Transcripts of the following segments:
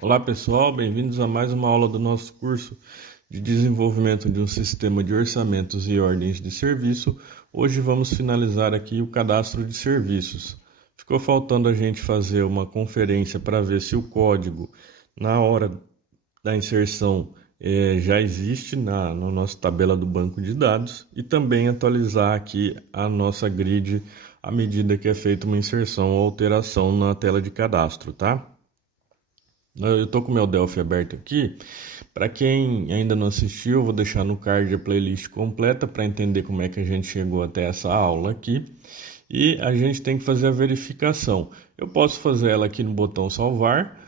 Olá pessoal, bem-vindos a mais uma aula do nosso curso de desenvolvimento de um sistema de orçamentos e ordens de serviço. Hoje vamos finalizar aqui o cadastro de serviços. Ficou faltando a gente fazer uma conferência para ver se o código na hora da inserção já existe na nossa tabela do banco de dados e também atualizar aqui a nossa grid à medida que é feita uma inserção ou alteração na tela de cadastro, tá? Eu estou com o meu Delphi aberto aqui. Para quem ainda não assistiu, eu vou deixar no card a playlist completa para entender como é que a gente chegou até essa aula aqui. E a gente tem que fazer a verificação. Eu posso fazer ela aqui no botão salvar.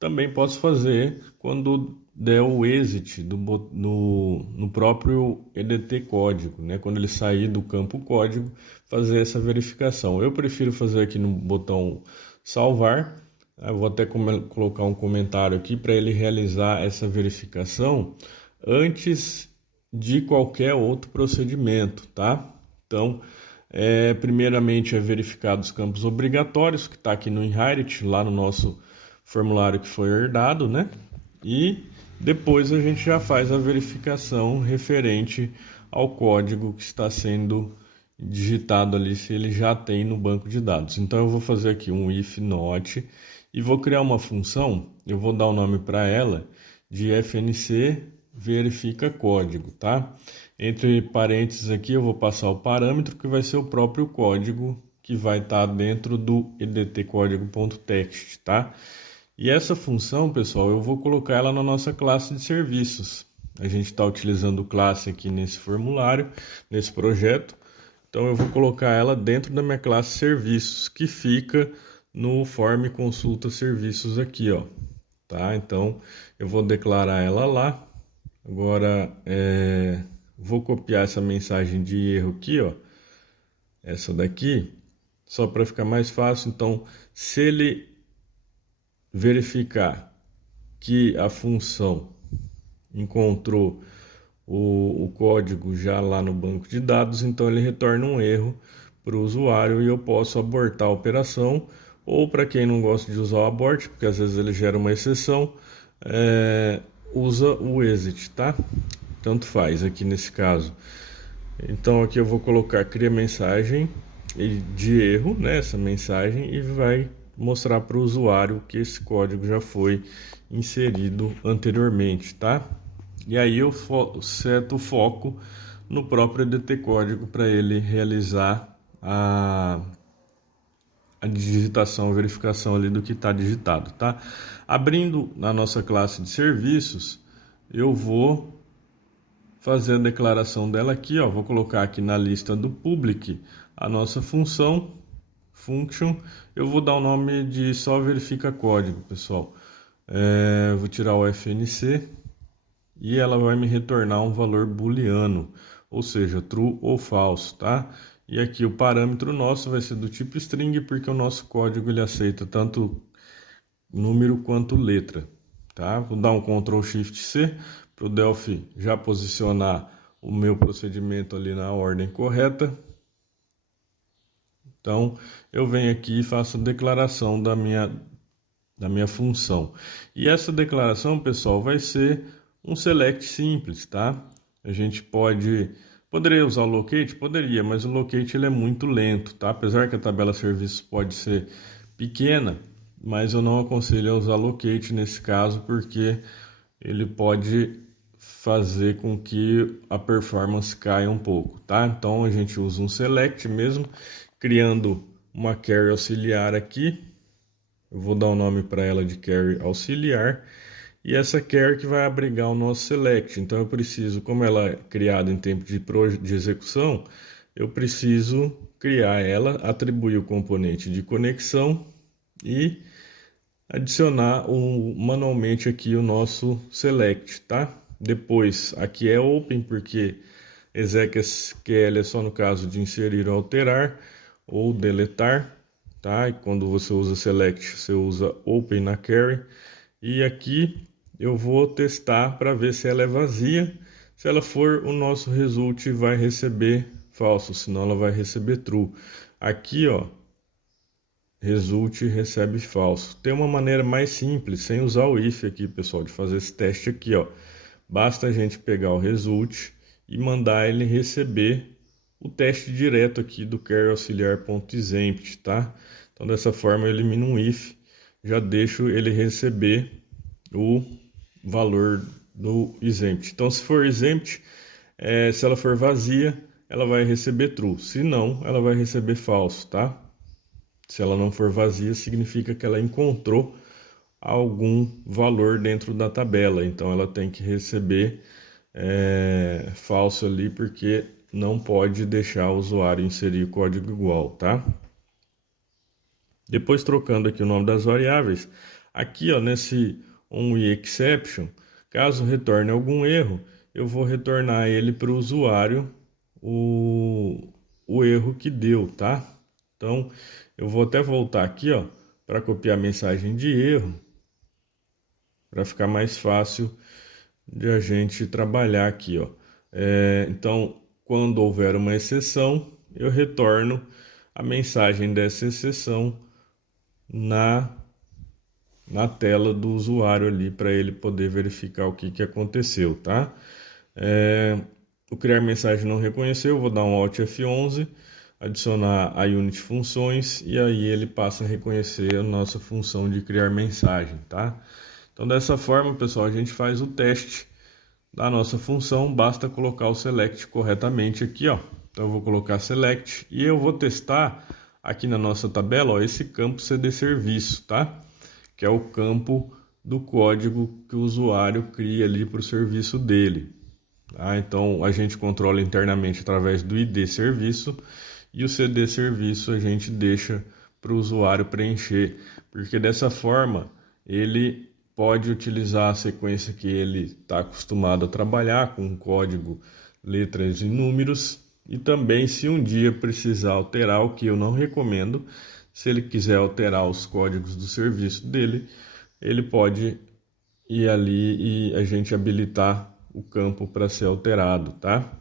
Também posso fazer quando der o exit no próprio EDT código, né? Quando ele sair do campo código, fazer essa verificação. Eu prefiro fazer aqui no botão salvar. Eu vou até colocar um comentário aqui para ele realizar essa verificação antes de qualquer outro procedimento, tá? Então, primeiramente é verificado os campos obrigatórios, que está aqui no Inherit, lá no nosso formulário que foi herdado, né? E depois a gente já faz a verificação referente ao código que está sendo digitado ali, se ele já tem no banco de dados. Então eu vou fazer aqui um if not e vou criar uma função, eu vou dar o nome para ela de fnc verifica código, tá? Entre parênteses aqui eu vou passar o parâmetro que vai ser o próprio código que vai estar dentro do edtcódigo.txt, tá? E essa função, pessoal, eu vou colocar ela na nossa classe de serviços. A gente está utilizando classe aqui nesse formulário, nesse projeto. Então eu vou colocar ela dentro da minha classe serviços, que fica no form consulta serviços aqui, ó. Tá? Então eu vou declarar ela lá. Agora vou copiar essa mensagem de erro aqui, ó. Essa daqui, só para ficar mais fácil. Então, se ele verificar que a função encontrou o código já lá no banco de dados, então ele retorna um erro para o usuário e eu posso abortar a operação, ou para quem não gosta de usar o abort, porque às vezes ele gera uma exceção, usa o exit, tá? Tanto faz aqui nesse caso. Então aqui eu vou colocar cria mensagem de erro, né, essa mensagem, e vai mostrar para o usuário que esse código já foi inserido anteriormente, tá? E aí eu seto o foco no próprio EDT código para ele realizar a digitação, a verificação ali do que está digitado, tá? Abrindo na nossa classe de serviços, eu vou fazer a declaração dela aqui, ó. Vou colocar aqui na lista do public a nossa função function. Eu vou dar o nome de só verifica código, pessoal. Vou tirar o fnc e ela vai me retornar um valor booleano, ou seja, true ou false, tá? E aqui o parâmetro nosso vai ser do tipo string, porque o nosso código ele aceita tanto número quanto letra, tá? Vou dar um Ctrl Shift C para o Delphi já posicionar o meu procedimento ali na ordem correta. Então eu venho aqui e faço a declaração da minha função. E essa declaração, pessoal, vai ser um select simples, tá? A gente poderia usar o locate? Poderia, mas o locate ele é muito lento, tá? Apesar que a tabela serviços pode ser pequena, mas eu não aconselho a usar locate nesse caso, porque ele pode fazer com que a performance caia um pouco, tá? Então a gente usa um select mesmo, criando uma carry auxiliar aqui. Eu vou dar o nome para ela de carry auxiliar. E essa carry que vai abrigar o nosso select. Então eu preciso, como ela é criada em tempo de execução, eu preciso criar ela, atribuir o componente de conexão e adicionar manualmente aqui o nosso select, tá? Depois aqui é open, porque exec.sql é só no caso de inserir ou alterar ou deletar, tá? E quando você usa select, você usa open na carry. E aqui eu vou testar para ver se ela é vazia. Se ela for, o nosso result vai receber falso, senão ela vai receber true. Aqui, ó, result recebe falso. Tem uma maneira mais simples, sem usar o if aqui, pessoal, de fazer esse teste aqui, ó. Basta a gente pegar o result e mandar ele receber o teste direto aqui do query auxiliar.exempt, tá? Então dessa forma eu elimino um if, já deixo ele receber o valor do exempt. Então se for exempt, se ela for vazia, ela vai receber true. Se não, ela vai receber falso, tá? Se ela não for vazia, significa que ela encontrou algum valor dentro da tabela. Então ela tem que receber falso ali, porque não pode deixar o usuário inserir código igual, tá? Depois trocando aqui o nome das variáveis, aqui ó, nesse onException, caso retorne algum erro, eu vou retornar ele para o usuário o erro que deu, tá? Então eu vou até voltar aqui ó, para copiar a mensagem de erro, para ficar mais fácil de a gente trabalhar aqui, ó. Então, quando houver uma exceção, eu retorno a mensagem dessa exceção na tela do usuário ali, para ele poder verificar o que aconteceu, tá? O criar mensagem não reconheceu, eu vou dar um Alt F11, adicionar a unit funções, e aí ele passa a reconhecer a nossa função de criar mensagem, tá? Então dessa forma, pessoal, a gente faz o teste da nossa função, basta colocar o select corretamente aqui, ó. Então eu vou colocar select e eu vou testar aqui na nossa tabela, ó, esse campo CD serviço, tá? Que é o campo do código que o usuário cria ali para o serviço dele. Tá? Então a gente controla internamente através do ID serviço, e o CD serviço a gente deixa para o usuário preencher, porque dessa forma ele pode utilizar a sequência que ele está acostumado a trabalhar, com código, letras e números, e também se um dia precisar alterar, o que eu não recomendo, se ele quiser alterar os códigos do serviço dele, ele pode ir ali e a gente habilitar o campo para ser alterado, tá?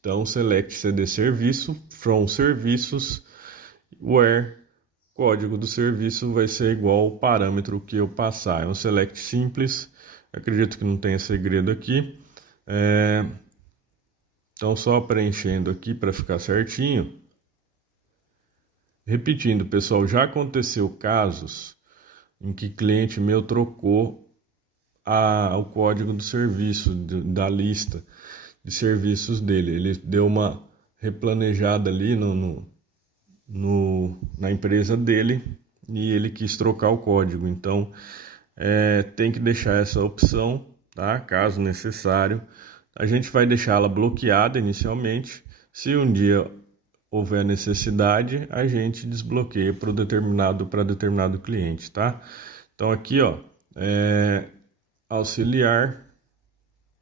Então, select cd serviço, from serviços, where código do serviço vai ser igual ao parâmetro que eu passar. É um select simples, acredito que não tenha segredo aqui. Então, só preenchendo aqui para ficar certinho. Repetindo, pessoal, já aconteceu casos em que cliente meu trocou o código do serviço, da lista de serviços dele. Ele deu uma replanejada ali na empresa dele e ele quis trocar o código. Então, tem que deixar essa opção, tá? Caso necessário. A gente vai deixá-la bloqueada inicialmente. Se um dia houver necessidade, a gente desbloqueia para determinado cliente, tá? Então aqui, ó, auxiliar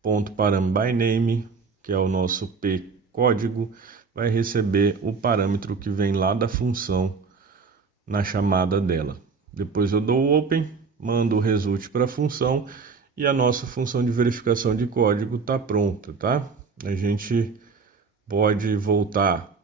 ponto param by name, que é o nosso P código, vai receber o parâmetro que vem lá da função na chamada dela. Depois eu dou o open, mando o result para a função e a nossa função de verificação de código está pronta, tá? A gente pode voltar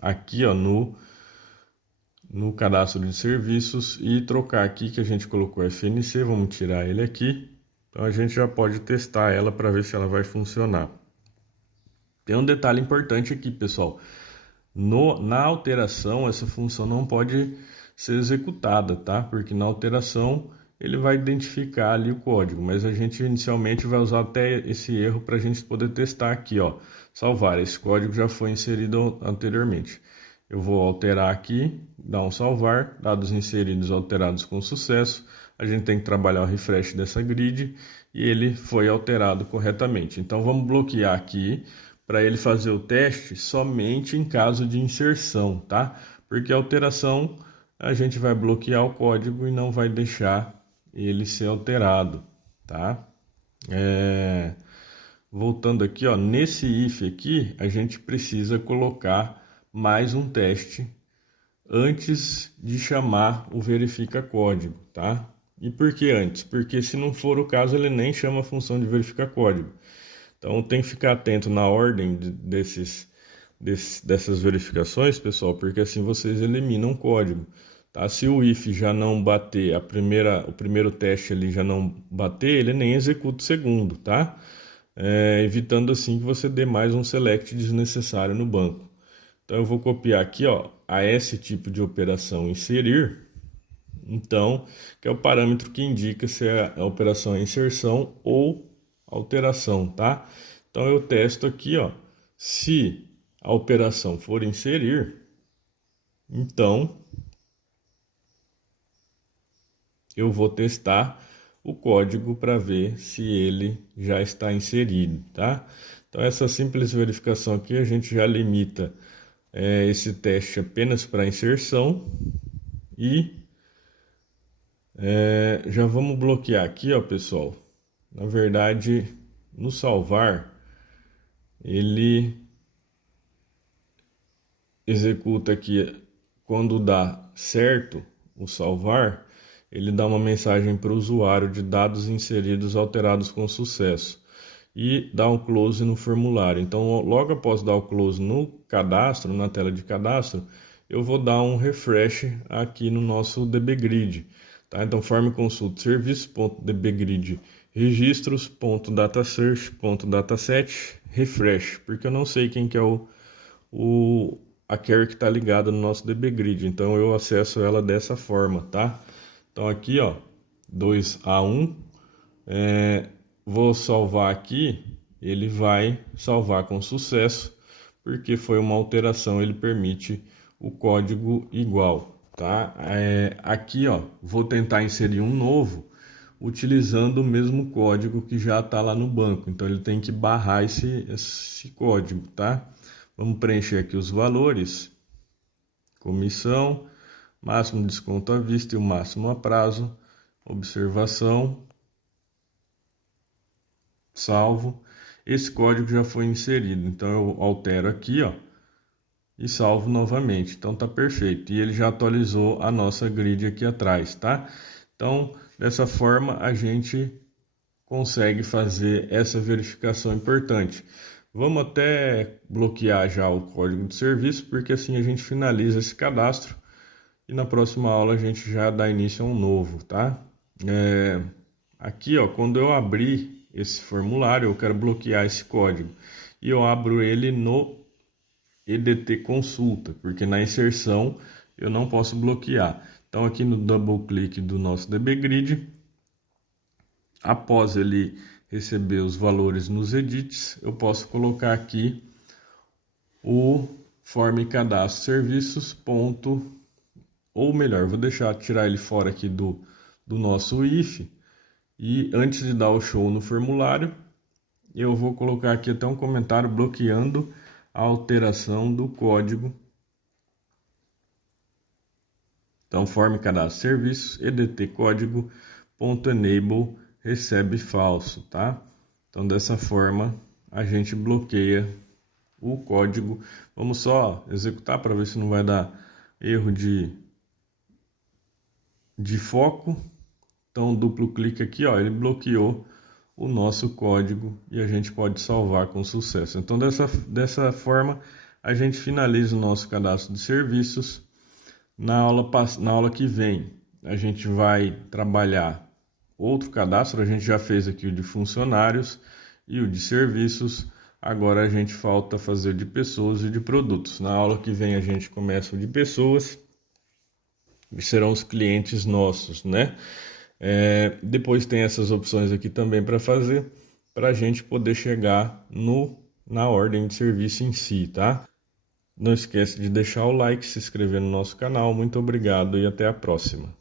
aqui, ó, no cadastro de serviços e trocar aqui que a gente colocou FNC, vamos tirar ele aqui. Então a gente já pode testar ela para ver se ela vai funcionar. Tem um detalhe importante aqui, pessoal. Na alteração, essa função não pode ser executada, tá? Porque na alteração ele vai identificar ali o código, mas a gente inicialmente vai usar até esse erro para a gente poder testar aqui, ó. Salvar, esse código já foi inserido anteriormente. Eu vou alterar aqui, dar um salvar, dados inseridos alterados com sucesso. A gente tem que trabalhar o refresh dessa grid e ele foi alterado corretamente. Então vamos bloquear aqui para ele fazer o teste somente em caso de inserção, tá? Porque a alteração a gente vai bloquear o código e não vai deixar ele ser alterado, tá? Voltando aqui, ó, nesse if aqui, a gente precisa colocar mais um teste antes de chamar o verifica código, tá? E por que antes? Porque se não for o caso, ele nem chama a função de verifica código. Então tem que ficar atento na ordem desses dessas verificações, pessoal, porque assim vocês eliminam o código. Tá? Se o if já não bater, o primeiro teste ali já não bater, ele nem executa o segundo, tá? Evitando assim que você dê mais um select desnecessário no banco. Então eu vou copiar aqui, ó, a esse tipo de operação inserir, então, que é o parâmetro que indica se a operação é inserção ou alteração, tá? Então eu testo aqui, ó, se a operação for inserir, então eu vou testar o código para ver se ele já está inserido, tá? Então essa simples verificação aqui a gente já limita esse teste apenas para inserção e já vamos bloquear aqui, ó, pessoal. Na verdade, no salvar, ele executa aqui quando dá certo o salvar, ele dá uma mensagem para o usuário de dados inseridos alterados com sucesso e dá um close no formulário. Então, logo após dar o close no cadastro, na tela de cadastro, eu vou dar um refresh aqui no nosso dbgrid. Tá? Então, form consult serviço.dbgrid registros.datasearch.dataset refresh, porque eu não sei quem que é a query que está ligada no nosso dbgrid, então eu acesso ela dessa forma, tá? Então aqui, ó, 2A1, vou salvar aqui, ele vai salvar com sucesso, porque foi uma alteração, ele permite o código igual, tá? Aqui, ó, vou tentar inserir um novo, utilizando o mesmo código que já está lá no banco, então ele tem que barrar esse código, tá? Vamos preencher aqui os valores, comissão, máximo desconto à vista e o máximo a prazo, observação, salvo. Esse código já foi inserido, então eu altero aqui, ó, e salvo novamente. Então tá perfeito. E ele já atualizou a nossa grid aqui atrás, tá? Então, dessa forma a gente consegue fazer essa verificação importante. Vamos até bloquear já o código de serviço, porque assim a gente finaliza esse cadastro e na próxima aula a gente já dá início a um novo, tá? Aqui, ó, quando eu abrir esse formulário, eu quero bloquear esse código e eu abro ele no EDT consulta, porque na inserção eu não posso bloquear. Então aqui no double click do nosso dbgrid, após ele receber os valores nos edits, eu posso colocar aqui o form cadastro serviços ponto, ou melhor, vou tirar ele fora aqui do nosso if, e antes de dar o show no formulário, eu vou colocar aqui até um comentário bloqueando a alteração do código. Então, form cadastro serviços, edt código ponto enable recebe falso, tá? Então, dessa forma, a gente bloqueia o código. Vamos só executar para ver se não vai dar erro de foco. Então, duplo clique aqui, ó, ele bloqueou o nosso código e a gente pode salvar com sucesso. Então, dessa forma, a gente finaliza o nosso cadastro de serviços. Na aula que vem, a gente vai trabalhar outro cadastro. A gente já fez aqui o de funcionários e o de serviços. Agora a gente falta fazer o de pessoas e de produtos. Na aula que vem a gente começa o de pessoas, que serão os clientes nossos, né? Depois tem essas opções aqui também para fazer, para a gente poder chegar na ordem de serviço em si, tá? Não esquece de deixar o like, se inscrever no nosso canal. Muito obrigado e até a próxima.